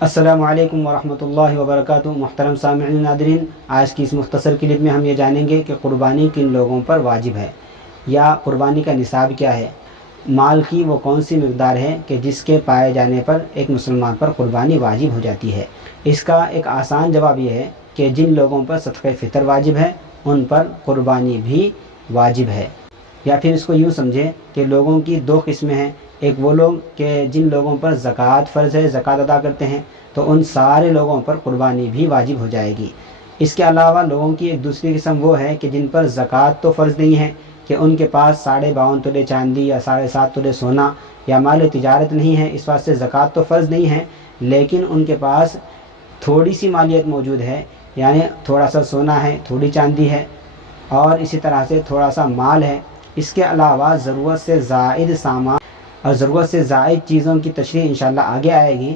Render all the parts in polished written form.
السلام علیکم ورحمۃ اللہ وبرکاتہ۔ محترم سامعین ناظرین، آج کی اس مختصر کلپ میں ہم یہ جانیں گے کہ قربانی کن لوگوں پر واجب ہے، یا قربانی کا نصاب کیا ہے، مال کی وہ کون سی مقدار ہے کہ جس کے پائے جانے پر ایک مسلمان پر قربانی واجب ہو جاتی ہے۔ اس کا ایک آسان جواب یہ ہے کہ جن لوگوں پر صدقہ فطر واجب ہے ان پر قربانی بھی واجب ہے، یا پھر اس کو یوں سمجھیں کہ لوگوں کی دو قسمیں ہیں۔ ایک وہ لوگ کہ جن لوگوں پر زکوٰۃ فرض ہے، زکوٰۃ ادا کرتے ہیں، تو ان سارے لوگوں پر قربانی بھی واجب ہو جائے گی۔ اس کے علاوہ لوگوں کی ایک دوسری قسم وہ ہے کہ جن پر زکوٰۃ تو فرض نہیں ہے، کہ ان کے پاس 52.5 تولے چاندی یا 7.5 تولے سونا یا مال تجارت نہیں ہے، اس واسطے زکوٰۃ تو فرض نہیں ہے، لیکن ان کے پاس تھوڑی سی مالیت موجود ہے، یعنی تھوڑا سا سونا ہے، تھوڑی چاندی ہے، اور اسی طرح سے تھوڑا سا مال ہے۔ اس کے علاوہ ضرورت سے زائد سامان اور ضرورت سے زائد چیزوں کی تشریح انشاءاللہ آگے آئے گی۔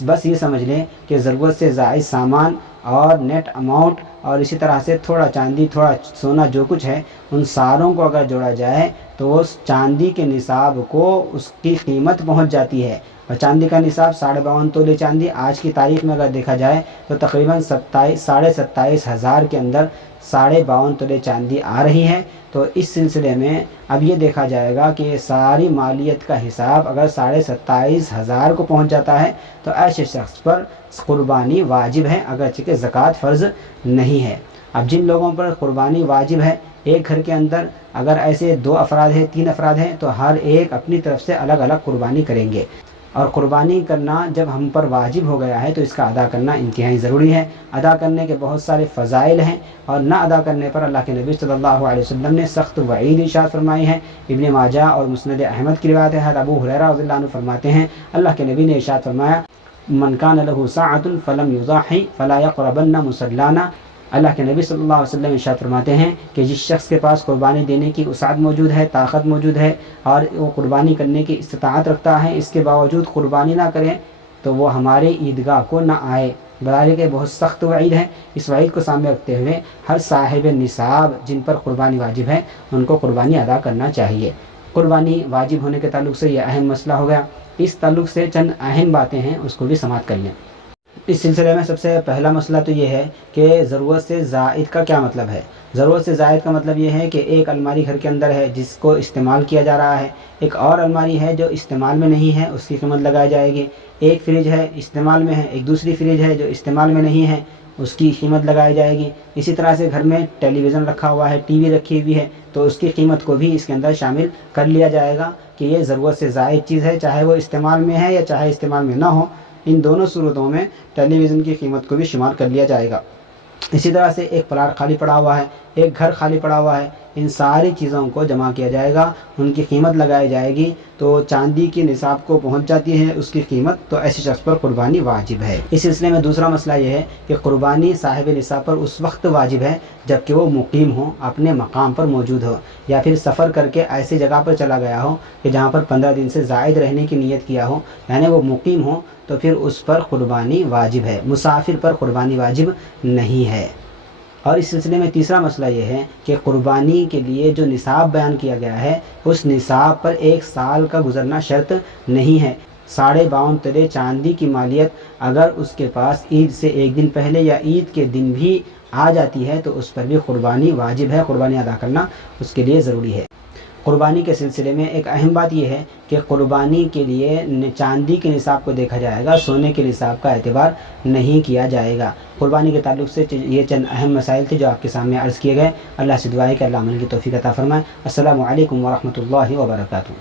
بس یہ سمجھ لیں کہ ضرورت سے زائد سامان اور نیٹ اماؤنٹ اور اسی طرح سے تھوڑا چاندی تھوڑا سونا جو کچھ ہے، ان ساروں کو اگر جوڑا جائے تو اس چاندی کے نصاب کو اس کی قیمت پہنچ جاتی ہے۔ اور چاندی کا نصاب 52.5 تولے چاندی آج کی تاریخ میں اگر دیکھا جائے تو تقریباً 27,500 کے اندر 52.5 تولے چاندی آ رہی ہے۔ تو اس سلسلے میں اب یہ دیکھا جائے گا کہ یہ ساری مالیت کا حساب اگر 27,500 کو پہنچ جاتا ہے تو ایسے شخص پر قربانی واجب ہے، اگرچہ کہ زکوٰۃ فرض نہیں ہے۔ اب جن لوگوں پر قربانی واجب ہے، ایک گھر کے اندر اگر ایسے 2 افراد ہیں، 3 افراد ہیں، تو ہر ایک اپنی طرف سے الگ الگ قربانی کریں گے۔ اور قربانی کرنا جب ہم پر واجب ہو گیا ہے تو اس کا ادا کرنا انتہائی ضروری ہے۔ ادا کرنے کے بہت سارے فضائل ہیں، اور نہ ادا کرنے پر اللہ کے نبی صلی اللہ علیہ وسلم نے سخت وعید ارشاد فرمائی ہے۔ ابن ماجہ اور مسند احمد کی روایت ہے، حضرت ابو ہریرہ رضی اللہ عنہ فرماتے ہیں، اللہ کے نبی نے ارشاد فرمایا، من کان لہ سعۃ فلم یضحی فلا یقربن مصلانا۔ اللہ کے نبی صلی اللہ علیہ وسلم ارشاد فرماتے ہیں کہ جس شخص کے پاس قربانی دینے کی وسعت موجود ہے، طاقت موجود ہے، اور وہ قربانی کرنے کی استطاعت رکھتا ہے، اس کے باوجود قربانی نہ کرے تو وہ ہمارے عیدگاہ کو نہ آئے۔ بظاہر کہ بہت سخت وعید ہے۔ اس وعید کو سامنے رکھتے ہوئے ہر صاحب نصاب جن پر قربانی واجب ہے ان کو قربانی ادا کرنا چاہیے۔ قربانی واجب ہونے کے تعلق سے یہ اہم مسئلہ ہو گیا۔ اس تعلق سے چند اہم باتیں ہیں، اس کو بھی سماعت کر لیں۔ اس سلسلے میں سب سے پہلا مسئلہ تو یہ ہے کہ ضرورت سے زائد کا کیا مطلب ہے۔ ضرورت سے زائد کا مطلب یہ ہے کہ ایک الماری گھر کے اندر ہے جس کو استعمال کیا جا رہا ہے، ایک اور الماری ہے جو استعمال میں نہیں ہے، اس کی قیمت لگائی جائے گی۔ ایک فریج ہے استعمال میں ہے، ایک دوسری فریج ہے جو استعمال میں نہیں ہے، اس کی قیمت لگائی جائے گی۔ اسی طرح سے گھر میں ٹیلی ویژن رکھا ہوا ہے، ٹی وی رکھی ہوئی ہے، تو اس کی قیمت کو بھی اس کے اندر شامل کر لیا جائے گا کہ یہ ضرورت سے زائد چیز ہے، چاہے وہ استعمال میں ہے یا چاہے استعمال میں نہ ہو۔ ان دونوں صورتوں میں ٹیلی ویژن کی قیمت کو بھی شمار کر لیا جائے گا۔ اسی طرح سے ایک پلاٹ خالی پڑا ہوا ہے، ایک گھر خالی پڑا ہوا ہے، ان ساری چیزوں کو جمع کیا جائے گا، ان کی قیمت لگائی جائے گی، تو چاندی کی نصاب کو پہنچ جاتی ہے اس کی قیمت، تو ایسے شخص پر قربانی واجب ہے۔ اس سلسلے میں دوسرا مسئلہ یہ ہے کہ قربانی صاحب نصاب پر اس وقت واجب ہے جب کہ وہ مقیم ہو، اپنے مقام پر موجود ہو، یا پھر سفر کر کے ایسی جگہ پر چلا گیا ہو کہ جہاں پر 15 دن سے زائد رہنے کی نیت کیا ہو، یعنی وہ مقیم ہو، تو پھر اس پر قربانی واجب ہے۔ مسافر پر قربانی واجب نہیں ہے۔ اور اس سلسلے میں تیسرا مسئلہ یہ ہے کہ قربانی کے لیے جو نصاب بیان کیا گیا ہے اس نصاب پر 1 سال کا گزرنا شرط نہیں ہے۔ 52.5 تولے چاندی کی مالیت اگر اس کے پاس عید سے ایک دن پہلے یا عید کے دن بھی آ جاتی ہے تو اس پر بھی قربانی واجب ہے، قربانی ادا کرنا اس کے لیے ضروری ہے۔ قربانی کے سلسلے میں ایک اہم بات یہ ہے کہ قربانی کے لیے چاندی کے نصاب کو دیکھا جائے گا، سونے کے نصاب کا اعتبار نہیں کیا جائے گا۔ قربانی کے تعلق سے یہ چند اہم مسائل تھے جو آپ کے سامنے عرض کیے گئے۔ اللہ سے دعا ہے کہ اللہ عمل کی توفیق عطا فرمائے۔ السلام علیکم ورحمۃ اللہ وبرکاتہ۔